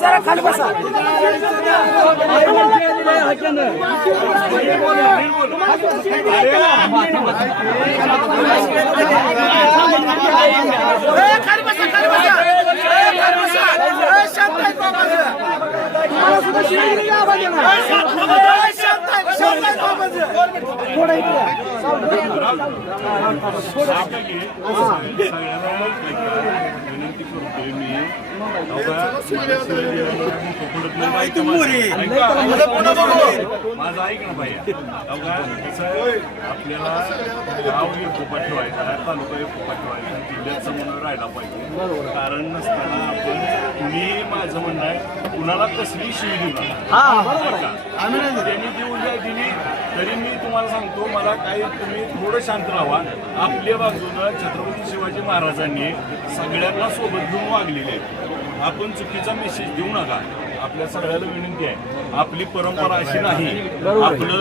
जरा खाली बसा. विनंती करतोय मी माझं ऐक ना भैया. आपल्याला गाव एकोपा ठेवायचा, तालुका एकोपा ठेवायचा, जिल्ह्यात समन्वय राहायला पाहिजे. कारण नसताना आपण मी माझं म्हणणं आहे कुणाला कसली शिव देऊ नका. त्यांनी देऊन द्या दिली तरी मी तुम्हाला सांगतो मला काही तुम्ही थोडं शांत राहा. आपल्या बाजूनं छत्रपती शिवाजी महाराजांनी सगळ्यांना सोबत घेऊन वागलेले आहेत. आपण चुकीचा मेसेज देऊ नका. आपल्या सगळ्याला विनंती आहे. आपली परंपरा अशी नाही. आपलं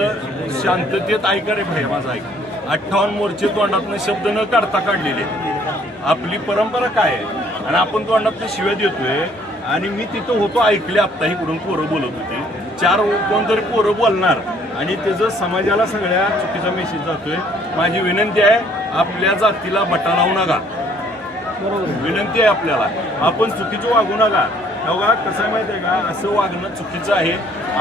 शांततेत ऐका रे भैया माझा ऐक. 58 मोर्चे तोंडातनं शब्द न काढता काढलेले. आपली परंपरा काय आहे आणि आपण तोंडातनं शिव्या देतोय. आणि मी तिथं होतो ऐकले आत्ता इकडून पोरं बोलत होती. 4 कोणतरी पोरं बोलणार आणि त्याचं समाजाला सगळ्या चुकीचा मेसेज जातोय. माझी विनंती आहे आपल्या जातीला बटा लावू नका. विनंती आहे आपल्याला. आपण चुकीचं वागू नका. बघा कसं आहे माहिती आहे का, असं वागणं चुकीचं आहे.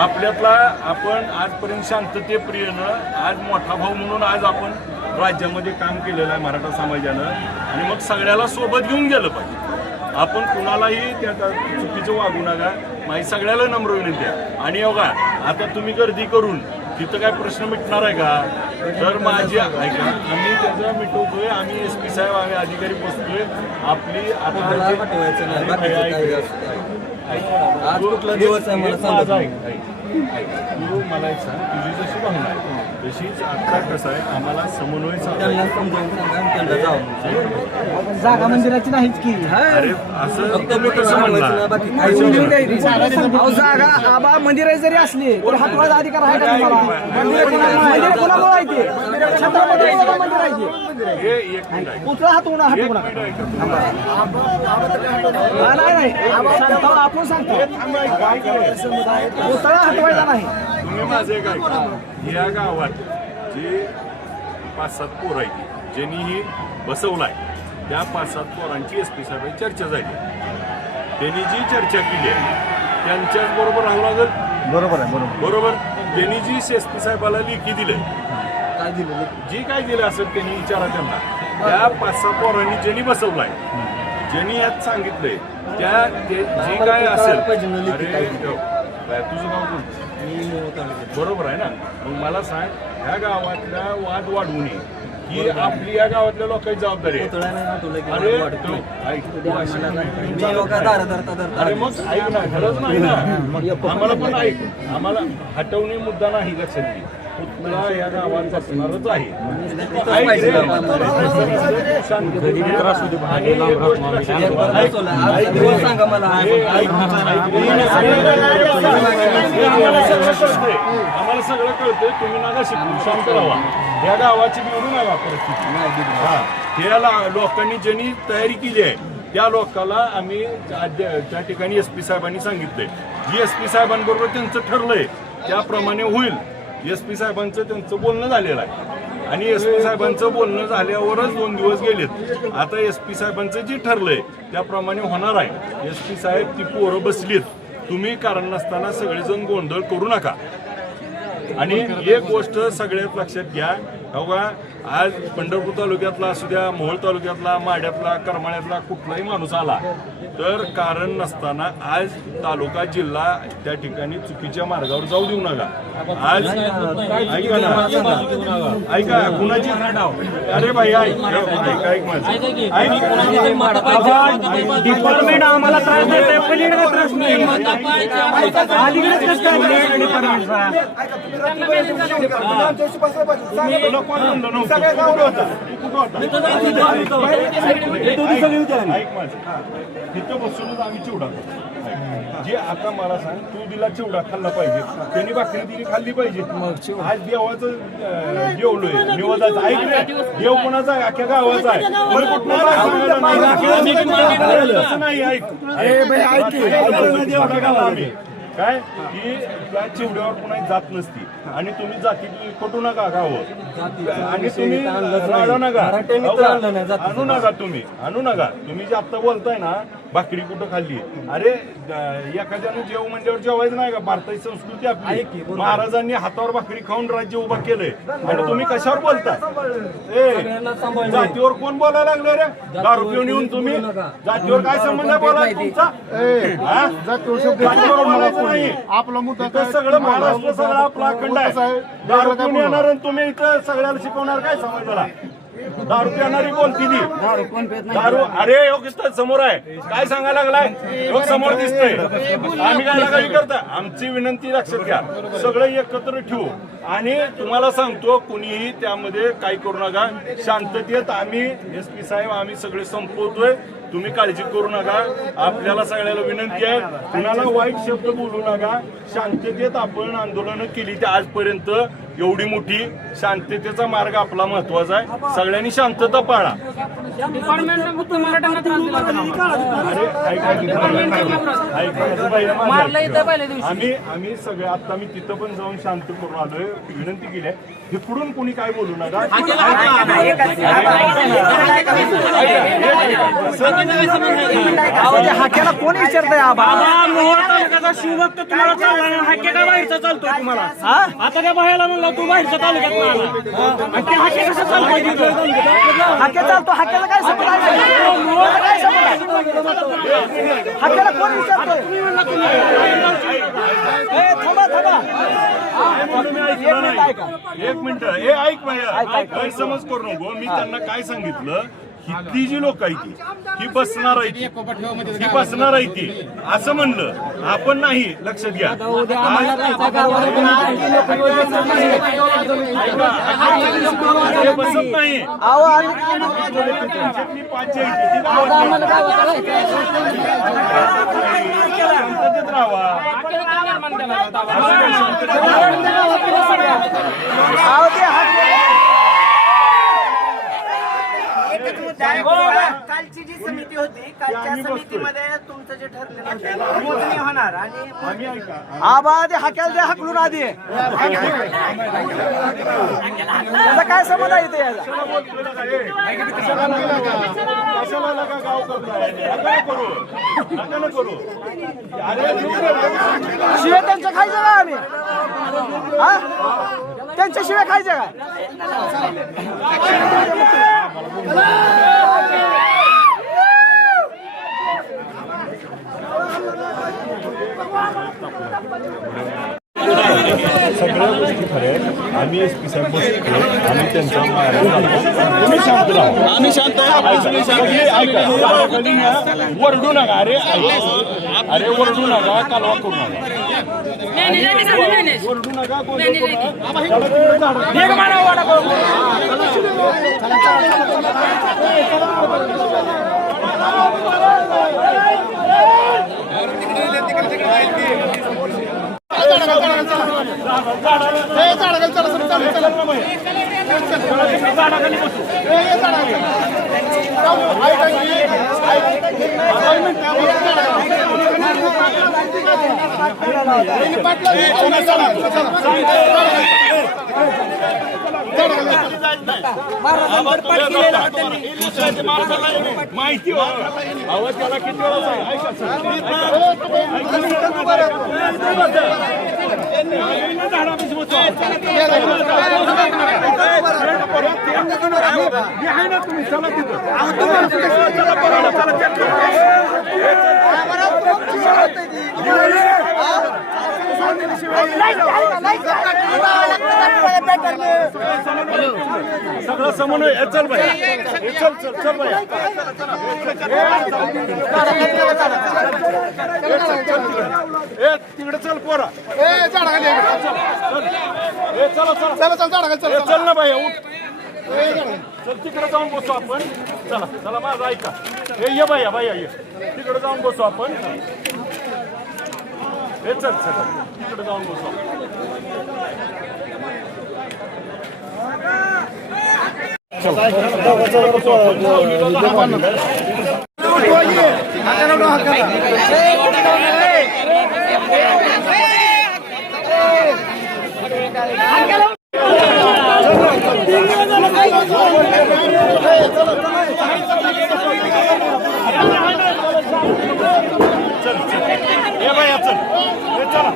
आपल्यातला आपण आजपर्यंत शांततेप्रियनं आज मोठा भाऊ म्हणून आज आपण राज्यामध्ये काम केलेलं आहे मराठा समाजानं. आणि मग सगळ्याला सोबत घेऊन गेलं पाहिजे. आपण कुणालाही त्या चुकीचं वागू नका. माझी सगळ्याला नम्र विनंती आहे. आणि बघा आता तुम्ही गर्दी करून तिथं काय प्रश्न मिटणार आहे का? तर माझी ऐका आम्ही त्याचं मिटवतोय. आम्ही SP साहेब आम्ही अधिकारी बसतोय. आपली आता आज कुठला दिवस आहे मला सांग. तू मला एक सांग तुझी जशी भावना आहे तशीच आता कसं आहे आम्हाला समन्वय जागा मंदिराची नाहीच की. अरे असं तुम्ही कसं म्हणला जागा आबा मंदिर जरी असली तर हातवाचा अधिकार आहे का तुम्हाला? मंदिर कोणामुळे आहे ते? छत्रपती मंदिर आहे ते. कुठला हातवणा हातवणा नाही आपण सांगतो पुतळा हटवायचा नाही. तुम्ही माझे काय या गावात जे 5-7 पोरं आहेत ज्यांनी ही बसवलाय त्या 5-7 पोरांची SP साहेबांची चर्चा झाली. त्यांनी जी चर्चा केली आहे त्यांच्याच बरोबर राहावं लागेल. बरोबर आहे बरोबर. त्यांनी जी SP साहेबाला लेखी दिलं काय दिलं जी काय दिलं असेल त्यांनी विचारा त्यांना. त्या 5-6 पोरांनी ज्यांनी बसवलाय ज्यांनी यात सांगितलंय त्या जे काय असेल तुझं नाव कोणतं बरोबर आहे ना. मग मला सांग ह्या गावातल्या वाद वाढवू नये ही आपली या गावातल्या लोकांची जबाबदारी आहे. अरे मग ऐक ना खरंच नाही ना आम्हाला पण ऐक. आम्हाला हटवणे मुद्दा नाही लक्षात घे. पुतळा या गावात असणारच आहे. आम्हाला सगळं कळतंय. तुम्ही नका शिकू शांत राहा. या गावाची निवडून नका परिस्थिती. ह्या लोकांनी ज्यांनी तयारी केली आहे त्या लोकांना आम्ही त्या ठिकाणी SP साहेबांनी सांगितलंय. जी SP साहेबांबरोबर त्यांचं ठरलंय त्याप्रमाणे होईल. SP साहेबांचं त्यांचं बोलणं झालेलं आहे आणि SP साहेबांचं बोलणं झाल्यावरच 2 दिवस गेलेत. आता SP साहेबांचं जे ठरलंय त्याप्रमाणे होणार आहे. SP साहेब ती पोरं बसलीत. तुम्ही कारण नसताना सगळेजण गोंधळ करू नका. आणि एक गोष्ट सगळ्यात लक्षात घ्या. बघा आज पंढरपूर तालुक्यातला असू द्या मोहोळ तालुक्यातला माड्यातला करमाळ्यातला कुठलाही माणूस आला तर कारण नसताना आज तालुका जिल्हा त्या ठिकाणी चुकीच्या मार्गावर जाऊ देऊ नका. आज ऐका ना ऐका कुणाची अरे भाई ऐक माझं डिपार्टमेंट आम्हाला त्रास देते पलीकडे त्रास नाही. सगळ्या गावाला होता. तू कुठं होता? ऐक माझं, तिथं बसूनच आम्ही चिवडा खातो. जे आता मला सांग, तू दिला चिवडा खाल्ला पाहिजे, त्यांनी भाकरी दिली खाल्ली पाहिजे. आज देवाचं जेवलोय निवादाचं. ऐक रे, देव कोणाचा आहे? अख्ख्या गावाचा आहे. मला कुठलं नाही. आम्ही काय की त्या चिवड्यावर पुन्हा जात नसती आणि तुम्ही जाती कटू नका गावं आणि तुम्ही राडू नका, आणू नका, आणू नका. तुम्ही जे आता बोलताय ना भाकरी कुठं खाल्ली, अरे एखाद्यानं जेव म्हणल्यावर जेवायचं नाही का? भारताची संस्कृती आपली. महाराजांनी हातावर भाकरी खाऊन राज्य उभा केलंय आणि तुम्ही कशावर बोलता? जातीवर कोण बोलायला लागले रे? दारू पिऊन येऊन तुम्ही जातीवर काय संबंध आहे बोलायला तुमचा? नाही, आपला मुद्दा सगळं महाराष्ट्र सगळं आपला अखंड आहे. दारू पिऊन येणार आणि तुम्ही इथं सगळ्याला शिकवणार काय समाजाला? दारू पिणारी बोलती ती दारू. अरे योग समोर आहे, काय सांगायला लागलाय? योग समोर दिसतंय. आम्ही काय काही करता? आमची विनंती लक्षात घ्या, सगळं एकत्र ठेवू आणि तुम्हाला सांगतो कुणीही त्यामध्ये काय करू नका. शांततेत आम्ही SP साहेब आम्ही सगळे संपवतोय. तुम्ही काळजी करू नका. आपल्याला सगळ्याला विनंती आहे, कुणाला वाईट शब्द बोलू नका. शांततेत आपण आंदोलनं केली ते आजपर्यंत. एवढी मोठी शांततेचा मार्ग आपला महत्वाचा आहे. सगळ्यांनी शांतता पाळा. आम्ही सगळे आता मी तिथं पण जाऊन शांत करून आलोय. विनंती केली आहे, इकडून कोणी काय बोलू नका. हाक्याला कोणी विचारतंय? शिवभक्त तुम्हाला चालला हाक्या का बाहेरचा चालतोय तुम्हाला? आता त्या बाहेरला म्हणलं तू बाहेरच्या तालुक्यात हाक्या कसा चालतोय? हाक्या चालतो, हाक्याला काय समज हाक्याला कोण विचारतोय? थांबा थांबा, एक मिनिट. हे ऐक भैया, गैरसमज करू नको. मी त्यांना काय सांगितलं, ही जी लोक आहे ही बसणार आहे, ही बसणार आहे ती असं म्हणलं. आपण नाही, लक्षात घ्या. बसत नाही. शांततेत राहावा. कालची जी समिती होती, कालच्या समितीमध्ये तुमचं जे ठरलेलं मोजणी होणार आणि आबा ते हाक्याला ते हाकलून आधी त्याचा काय संबंध आहे ते? शिवाय त्यांच्या खायचं का आम्ही? त्यांच्याशिवाय खायचं का? सगळ्या गोष्टी खऱ्या आहेत. आम्ही SP साहेब बसतो, आम्ही त्यांचा तुम्ही शांत राहा. आम्ही शांत वरडू नका. अरे वरडू नका, कालवा करू नका. वरडू नका, माहिती आवाज त्याला किती तुम्ही चला सगळं समन्वय. चल बाई, चल चल चल बाई, तिकडे चल पोरा. चल ना बाई, उठ. चल तिकडे जाऊन बसू आपण. चला चला माझं ऐका. हे ये बाया बाया ये तिकडे जाऊन बसू आपण. हे चल चल तिकडे जाऊन बसू चल चल ये बाया चल हे चला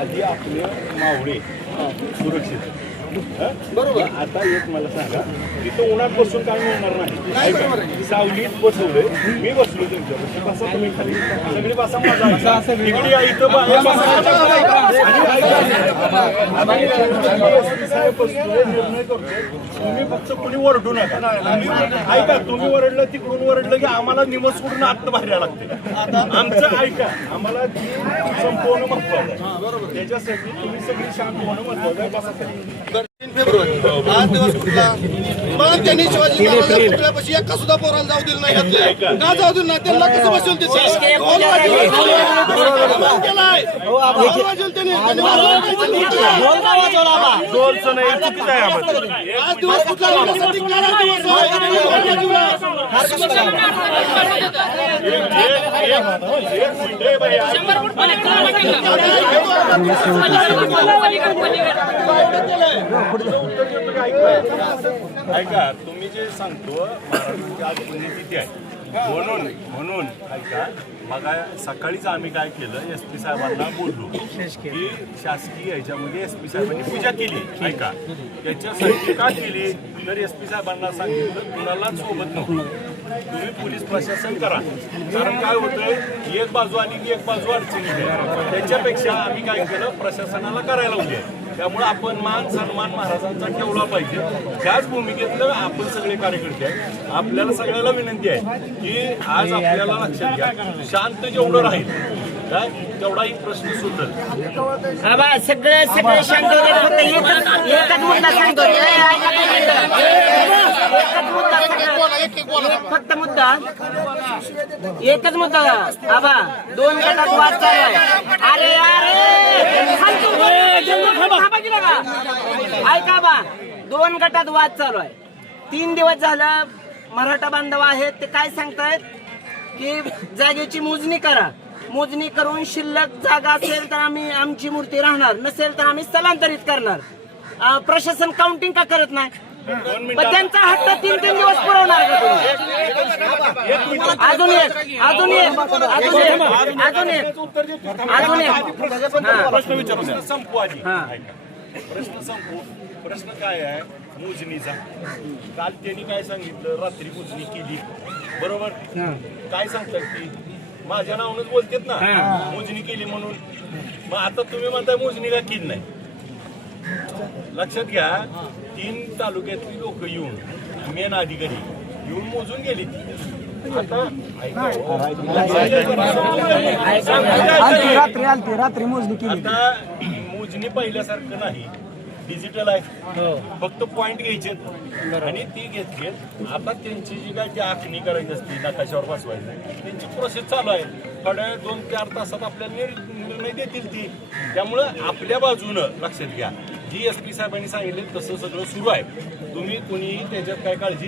आधी आपले मावळे सुरक्षित. बरोबर. आता एक मला सांगा तिथं उन्हात बसून काय मिळणार नाही. सावलीत बसवलंय मी बसलो तुमच्यापाशी बसा तुम्ही खाली सगळी बसा माझा तिकडे या इथं निर्णय करतोय. तुम्ही फक्त कोणी ओरडू नका. ऐका तुम्ही ओरडलं तिकडून ओरडलं की आम्हाला निमस सोडून आत बाहेर यायला लागते. आमचं ऐका आम्हाला संपवणं महत्वाचं आहे. त्याच्यासाठी तुम्ही सगळी शांत होणं महत्वाचं आहे. बसा आज दिवस कुठला पण त्यांनी शिवाजी महाराज कुठल्यापाशी एका सुद्धा पोराला जाऊ दिलं नाही घातले का जाऊ दिलं नाही त्यांना कसं बसवून जोरचं नाही चुकीचं आहे आज दिवस कुठला ऐका तुम्ही जे सांगतो महाराष्ट्राची आज पुण्यतिथी आहे म्हणून ऐका मग सकाळीच आम्ही काय केलं एस पी साहेबांना बोललो की शासकीय याच्यामध्ये एस पी साहेबांनी पूजा केली. ऐका त्याच्यासाठी का केली तर एस पी साहेबांना सांगितलं कुणाला सोबत नको तुम्ही पोलीस प्रशासन करा. कारण काय होतंय एक बाजू आणि एक बाजू अडचणी आहे. त्याच्यापेक्षा आम्ही काय केलं प्रशासनाला करायला उद्या. त्यामुळे आपण मान सन्मान महाराजांचा ठेवला पाहिजे. त्याच भूमिकेतलं आपण सगळे कार्यकर्ते आहे. आपल्याला सगळ्याला विनंती आहे की आज आपल्याला लक्षात घ्या शांत जेवढं राहील काय तेवढाही प्रश्न सुटेल. सगळे शांत होते. एकच मुद्दा सांगतो फक्त मुद्दा एकच मुद्दा आबा 2 गटात वाद चालू आहे. अरे ऐका बा 2 गटात वाद चालू आहे. 3 दिवस झालं मराठा बांधव आहेत ते काय सांगतायत की जागेची मोजणी करा. मोजणी करून शिल्लक जागा असेल तर आम्ही आमची मूर्ती राहणार नसेल तर आम्ही स्थलांतरित करणार. प्रशासन काउंटिंग का करत नाही. पण त्यांचा हट्ट 3-3 दिवस पुरवणार का तुम्ही. अजून एक प्रश्न विचारू संपू आधी प्रश्न संपू. प्रश्न काय आहे मोजणीचा. काल त्यांनी काय सांगितलं रात्री मोजणी केली बरोबर. काय सांगतात की माझ्या नावानच बोलतेत ना मोजणी केली म्हणून. मग आता तुम्ही म्हणताय मोजणी का केली नाही. लक्षात घ्या 3 तालुक्यातली लोक येऊन मेन अधिकारी येऊन मोजून गेली. आता रात्री मोजणी केली. आता मोजणी पहिल्यासारखं नाही डिजिटल आहे. फक्त पॉइंट घ्यायचे आणि ती घेतली. आता त्यांची जी काय ती आखणी करायची असते नकाशावर बसवायची त्यांची प्रोसेस चालू आहे. थोड्या 2-4 तासात आपल्याला निर्णय देतील ती. त्यामुळं आपल्या बाजूनं लक्षात घ्या जी एस पी साहेबांनी सांगितले तसं सगळं सुरू आहे. तुम्ही कोणीही त्याच्यात काय काळजी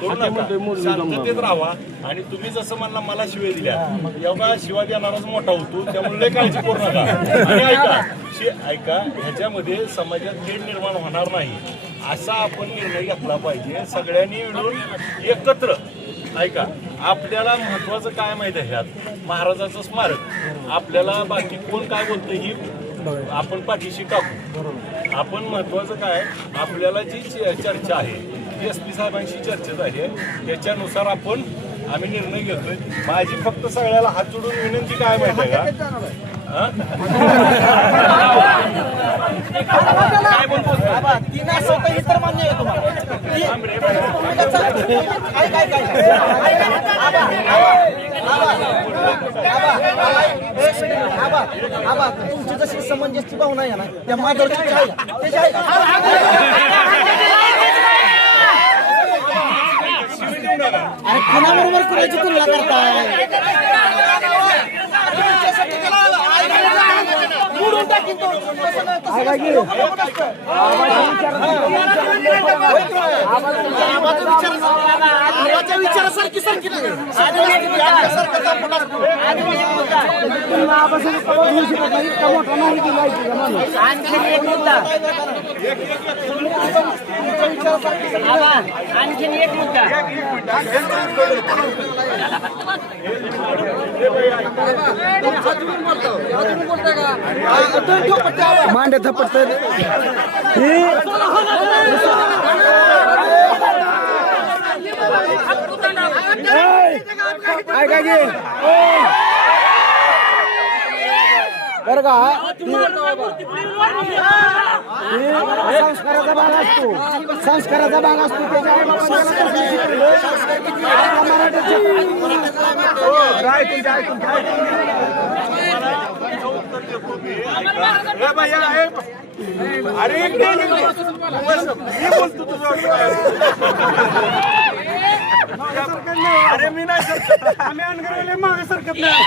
करू नका. शांततेत राहा. आणि तुम्ही जसं म्हणला मला शिव्या दिल्या एवढा शिवा देणाराच मोठा होतो. त्यामुळे लय काळजी करू नका. आणि ऐका ह्याच्यामध्ये समाजात तेढ निर्माण होणार नाही असा आपण निर्णय घेतला पाहिजे. सगळ्यांनी मिळून एकत्र ऐका. आपल्याला महत्वाचं काय माहिती आहे ह्यात महाराजाचं स्मारक. आपल्याला बाकी कोण काय बोलतं ही आपण पाठीशी टाकू. आपण महत्वाचं काय आपल्याला जी चर्चा आहे SP साहेबांशी चर्चा झाली आहे त्याच्यानुसार आम्ही निर्णय घेतोय. माझी फक्त सगळ्याला हात जोडून विनंती काय माहिती आहे का काय बोलतो तीन असं तर इतर मान्य आहे तुम्हाला तुमची जशी समंजसची भावना आहे ना त्या माधवची आहे का? त्याची आहे का? अरे कुणाबरोबर कुणाची तुलना करताय मोडून टाकीन तो. आवाच्या विचारासारखी सारखी नाही. आणखीन एक मुद्दा मांडे थपट बरं का संस्काराचा भाग असतो संस्काराचा भाग असतो अरे अरे मी नाही सरकत आम्ही अनगरले मागे सरकत नाही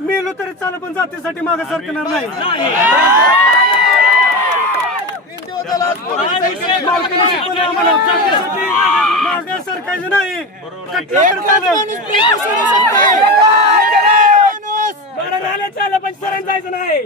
मेलो तरी चालू पण जातीसाठी मागे सरकणार नाही. मागे सरकायचं नाही चाललं पण सरण जायचं नाही.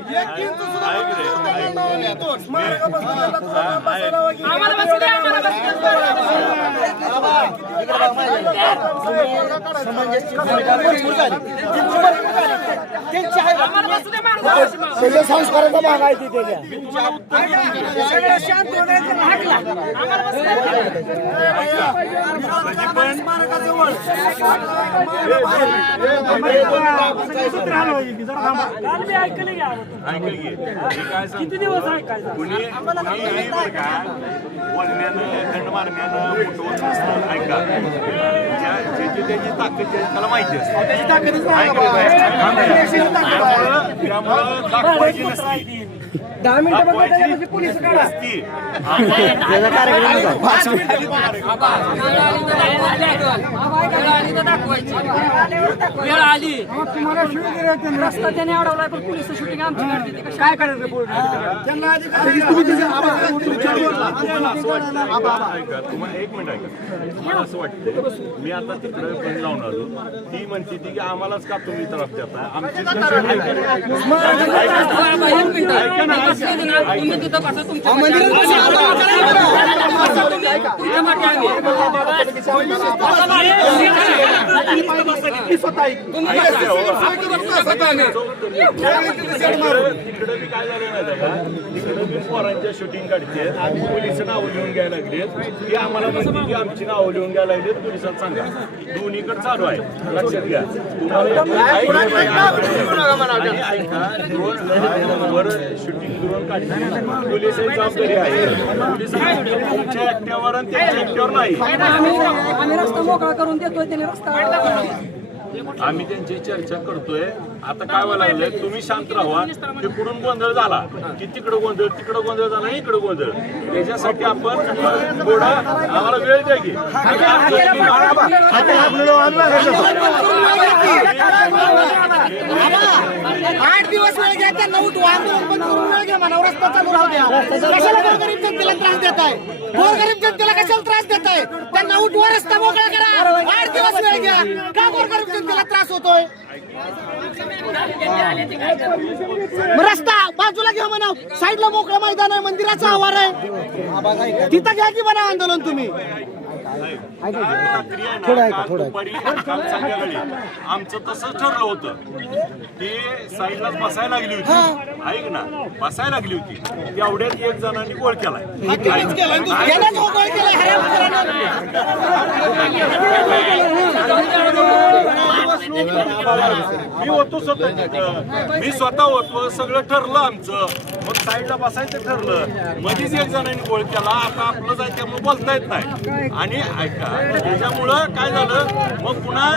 संस्काराचा भाग आहे तिथे किती दिवस ऐकायचं खंड मारण्यानं मुठवत नसतं. ऐका ज्याची त्याची ताकद त्याला माहिती असते त्यामुळं दाखवायची नसती 10 मिनिटं बघायची पोलीस काढा तुम्हाला शूटिंग रस्ता त्याने अडवलाय पण पोलीस शूटिंग आमची काढते काय करायचं एक मिनिट ऐका मला असं वाटतं मी आता तिकडे पण जाऊन आलो ती म्हणते ती की आम्हालाच का तुम्ही त्रास देताय आमची तिकडे मी काय झालं माहिती का तिकडे मी पोरांच्या शूटिंग काढते पोलिस नावं लिहून घ्यायला लागलेत की आम्हाला म्हणते की आमची नावं लिहून घ्यायला लागलेत पोलिसांना सांगा दोन्हीकडे चालू आहे लक्षात घ्या तुम्हाला शूटिंग करून काढते पोलिसांची जबाबदारी आहे पोलिसांच्या एकट्यावर आणि त्यांच्या एकट्यावर नाही आम्ही रस्ता मोकळा करून देतोय त्याने रस्ता आम्ही त्यांची चर्चा करतोय आता काय व्हायला लागलंय तुम्ही शांत राहा तिकडून गोंधळ झाला की तिकडं गोंधळ झाला इकडं गोंधळ त्याच्यासाठी आपण थोडा आम्हाला वेळ द्या की 8 दिवस वेळ घ्या त्यांना उठवा आंदोलन बंद करून वेळ घ्या म्हणा रस्ता चालू राहू द्या कशाला गोरगरीब जनतेला त्रास देताय गोरगरीब जनतेला कशाला त्रास देताय त्यांना उठवा रस्ता मोकळा करा 8 दिवस वेळ घ्या का गोरगरीब जनतेला त्रास होतोय रस्ता बाजूला घ्या म्हणा साईडला मोकळं मैदान आहे मंदिराचा आवार आहे तिथं घ्या की म्हणा आंदोलन तुम्ही काल रात्री आहे ना, काल दुपारी काल संध्याकाळी आमचं तसंच ठरलं होतं की साईडलाच बसायला लागली होती. ऐक ना, बसायला लागली होती. तेवढ्यात एक जणांनी गोळ केलाय. यालाच गोळ केला हरामखोरानं. मी होतो मी स्वतः होतो. सगळं ठरलं आमचं. मग साईडला बसायचं ठरलं. मधीच एक जणांनी गोळ केला. आता आपलं जाय त्यामुळे बोलता येत नाही. आणि ऐका, त्याच्यामुळं काय झालं, मग पुन्हा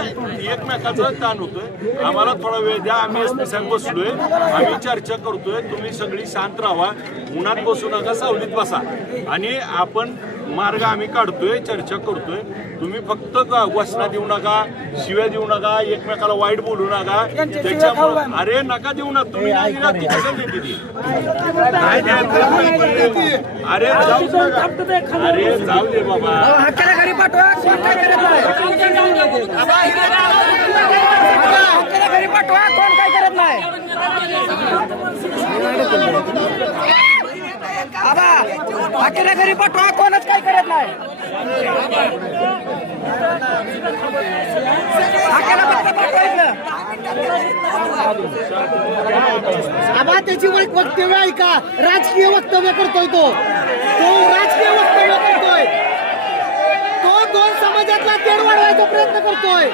एकमेकाचा ताण होतोय. आम्हाला थोडा वेळ द्या, आम्ही एसपी साहेब बसलोय, आम्ही चर्चा करतोय. तुम्ही सगळी शांत राहा, उन्हात बसू नका, सावलीत बसा. आणि आपण मार्ग आम्ही काढतोय, चर्चा करतोय. तुम्ही फक्त वसना देऊ नका, शिव्या देऊ नका, एकमेकाला वाईट बोलू नका. त्याच्यामुळे अरे नका देऊ ना, तुम्ही नाही दिला ती कसं देते ती? नाही द्यायचं. अरे जाऊ नका. अरे जाऊ दे बाबा. हक्काला घरी पाठवा. कोण काय करत नाही. हक्काला घरी पाठवा. कोण काय करत नाही. आबा हक्काला घरी पाठवा. कोणच काय करत नाही. आबा त्याची वक्तव्य ऐका. राजकीय वक्तव्य करतोय तो राजकीय वक्तव्य करतोय. तो दोन समाजातला तेढ वाढवायचा प्रयत्न करतोय.